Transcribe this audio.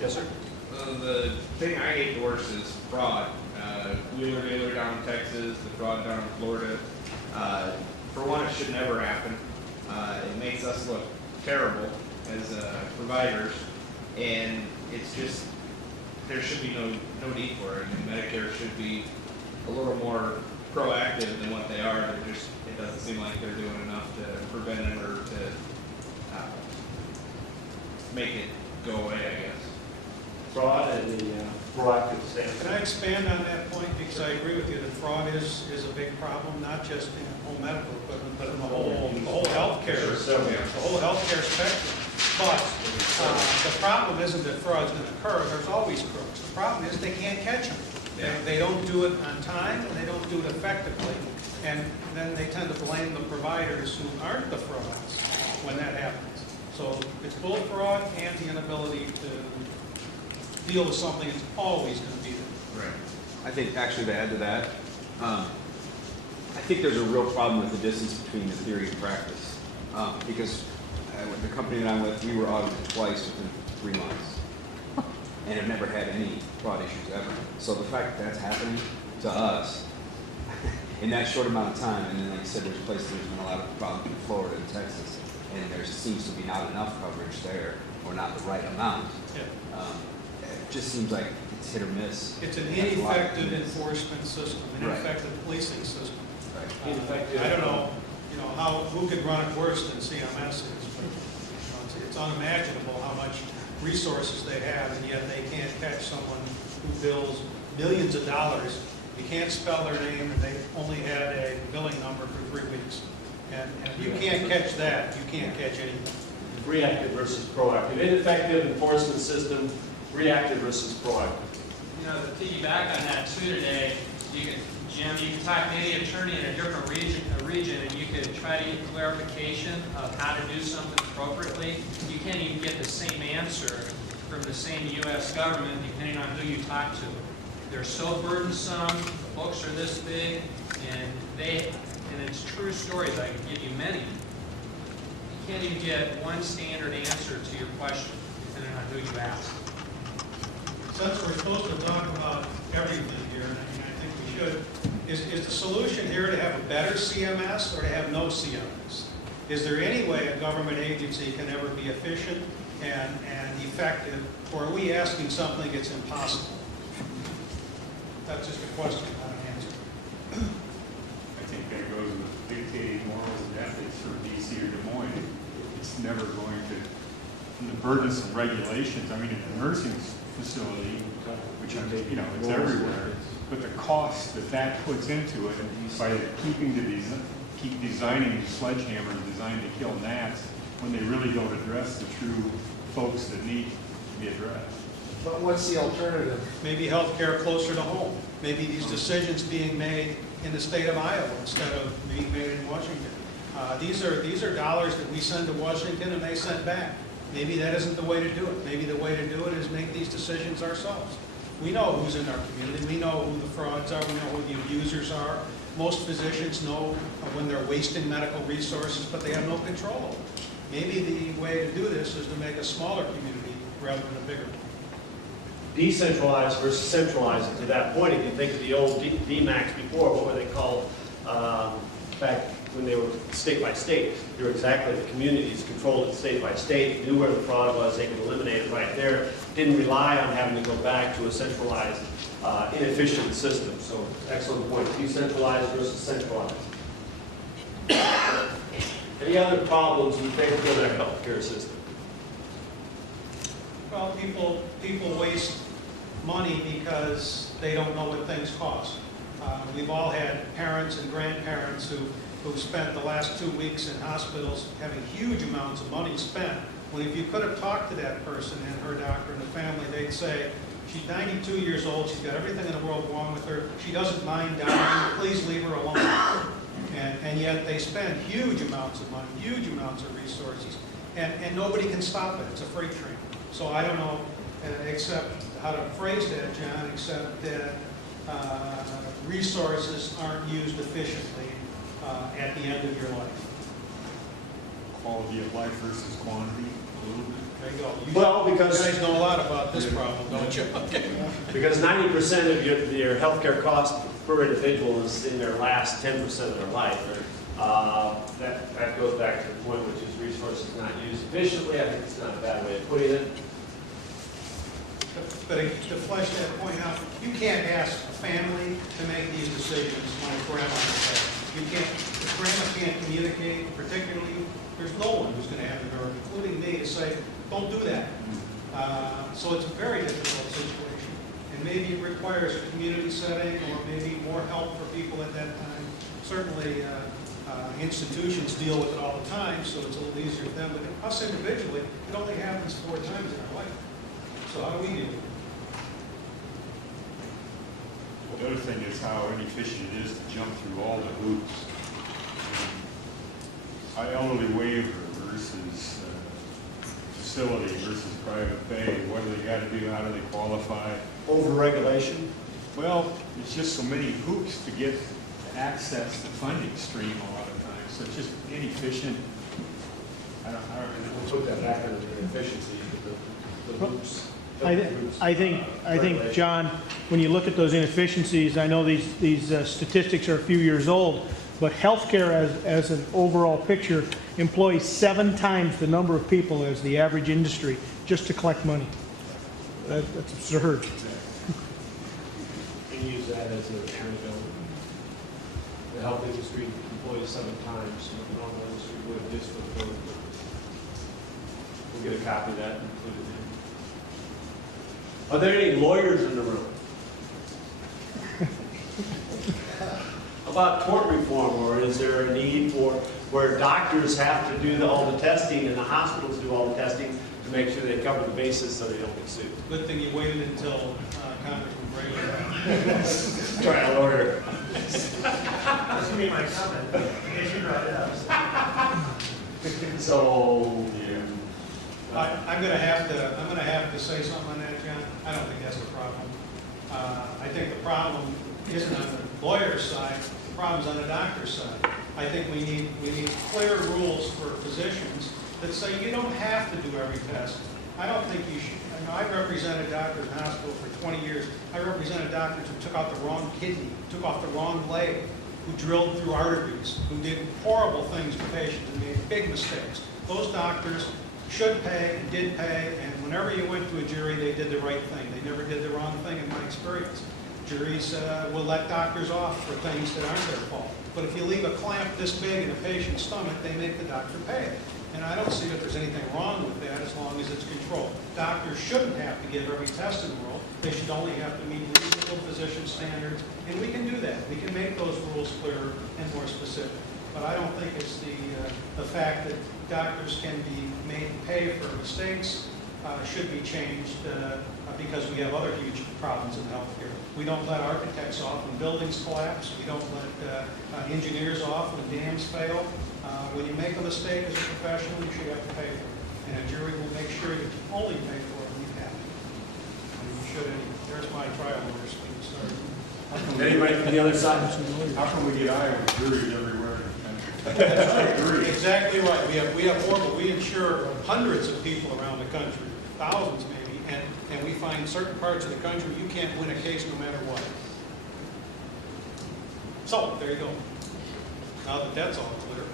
Yes, sir. The thing I hate the worst is fraud. Wheeler dealer down in Texas, the fraud down in Florida. For one, it should never happen. It makes us look terrible as providers, and it's just, there should be no need for it. I mean, Medicare should be a little more proactive than what they are. They're just, it doesn't seem like they're doing enough to prevent it or to make it go away, I guess. Fraud and the proactive stance. Can I expand on that point? Because I agree with you that fraud is a big problem, not just in home medical equipment, but in the whole healthcare, the whole healthcare spectrum. But the problem isn't that fraud's going to occur. There's always crooks. The problem is they can't catch them. They don't do it on time, and they don't do it effectively. And then they tend to blame the providers who aren't the frauds when that happens. So it's both fraud and the inability to deal with something that's always going to be there. Right. I think actually to add to that, I think there's a real problem with the distance between the theory and practice. Because with the company that I'm with, we were audited twice within 3 months and have never had any fraud issues ever. So the fact that that's happening to us in that short amount of time, and then like you said, there's places there's been a lot of problems in Florida and Texas, and there seems to be not enough coverage there or not the right amount. Yeah. It just seems like it's hit or miss. It's an ineffective enforcement system, an Right. ineffective policing system. Right. Ineffective. I don't know, who could run it worse than CMS is, but it's unimaginable how much resources they have, and yet they can't catch someone who bills millions of dollars. You can't spell their name, and they've only had a billing number for 3 weeks. And if you can't catch that, you can't catch anything. Reactive versus proactive. Ineffective enforcement system, reactive versus proactive. You know, to piggyback on that too today, Jim, you can talk to any attorney in a different region, and you could try to get clarification of how to do something appropriately. You can't even get the same answer from the same U.S. government depending on who you talk to. They're so burdensome, the books are this big, and it's true stories. I can give you many. You can't even get one standard answer to your question depending on who you ask. Since we're supposed to talk about everything here, and I think we should, is the solution here to have a better CMS or to have no CMS? Is there any way a government agency can ever be efficient and effective, or are we asking something that's impossible? That's just a question, not an answer. I think that goes with dictating morals and ethics for DC or Des Moines. It's never going to, and the burdensome regulations, I mean, in a nursing facility, which it's everywhere, but the cost that puts into it by keep designing sledgehammers designed to kill gnats when they really don't address the true folks that need to be addressed. But what's the alternative? Maybe health care closer to home. Maybe these decisions being made in the state of Iowa instead of being made in Washington. These are dollars that we send to Washington and they send back. Maybe that isn't the way to do it. Maybe the way to do it is make these decisions ourselves. We know who's in our community. We know who the frauds are. We know who the abusers are. Most physicians know when they're wasting medical resources, but they have no control over it. Maybe the way to do this is to make a smaller community rather than a bigger one. Decentralized versus centralized. And to that point, if you think of the old DMACs before, what were they called back when they were state by state? You're exactly, the communities controlled it state by state, knew where the fraud was, they could eliminate it right there, didn't rely on having to go back to a centralized, inefficient system. So, excellent point. Decentralized versus centralized. Any other problems we face with our healthcare system? Well, people waste money because they don't know what things cost. We've all had parents and grandparents who spent the last 2 weeks in hospitals having huge amounts of money spent. When if you could have talked to that person and her doctor and the family, they'd say, she's 92 years old, she's got everything in the world wrong with her, she doesn't mind dying, please leave her alone. And yet they spend huge amounts of money, huge amounts of resources, and nobody can stop it. It's a freight train. So I don't know except how to phrase that, John, except that resources aren't used efficiently at the end of your life. Quality of life versus quantity. There you go. Well, because- You guys know a lot about this problem, don't you? Because 90% of your healthcare cost per individual is in their last 10% of their life. That goes back to the point which is resources not used efficiently. I think it's not a bad way of putting it. But to flesh that point out, you can't ask a family to make these decisions when a grandma's dead. You can't, if grandma can't communicate, particularly, there's no one who's going to have the nerve, including me, to say, don't do that. So it's a very difficult situation. And maybe it requires a community setting or maybe more help for people at that time. Certainly, institutions deal with it all the time, so it's a little easier for them. But us individually, it only happens 4 times in our life. So how do we deal with it? The other thing is how inefficient it is to jump through all the hoops. Elderly waiver versus facility versus private pay, what do they got to do, how do they qualify? Overregulation. Well, it's just so many hoops to get to access the funding stream a lot of times, so it's just inefficient. I don't know. We'll put that back under the efficiency, the hoops. I think, John, when you look at those inefficiencies, I know these statistics are a few years old, but healthcare as an overall picture employs 7 times the number of people as the average industry just to collect money. That's absurd. And use that as an anecdote. The health industry employs 7 times what the normal industry would just for the vote. We'll get a copy of that and include it in. Are there any lawyers in the room? About tort reform, or is there a need for where doctors have to do all the testing and the hospitals do all the testing to make sure they cover the bases so they don't get sued? Good thing you waited until Congressman Braley. Try a lawyer. That's me, my comment. In case you brought it up. So, I'm gonna have to say something on that, John. I don't think that's the problem. I think the problem isn't on the lawyer's side, the problem's on the doctor's side. I think we need clear rules for physicians that say you don't have to do every test. I don't think you should. I know, I represented doctors in hospital for 20 years. I represented doctors who took out the wrong kidney, took off the wrong leg, who drilled through arteries, who did horrible things to patients and made big mistakes. Those doctors should pay and did pay, and whenever you went to a jury, they did the right thing. They never did the wrong thing in my experience. Juries will let doctors off for things that aren't their fault. But if you leave a clamp this big in a patient's stomach, they make the doctor pay. And I don't see that there's anything wrong with that as long as it's controlled. Doctors shouldn't have to give every test in the world. They should only have to meet reasonable physician standards, and we can do that. We can make those rules clearer and more specific. But I don't think it's the fact that doctors can be made to pay for mistakes should be changed because we have other huge problems in healthcare. We don't let architects off when buildings collapse. We don't let engineers off when dams fail. When you make a mistake as a professional, you should have to pay for it. And a jury will make sure that you only pay for it when you have to. And you should anyway. There's my trial lawyer speech. Sorry. anybody from the other side? How can we get Iowa juries everywhere in the country? Exactly right. We have more, but we insure hundreds of people around the country, thousands maybe, and we find certain parts of the country you can't win a case no matter what. So there you go. Now that that's all clear.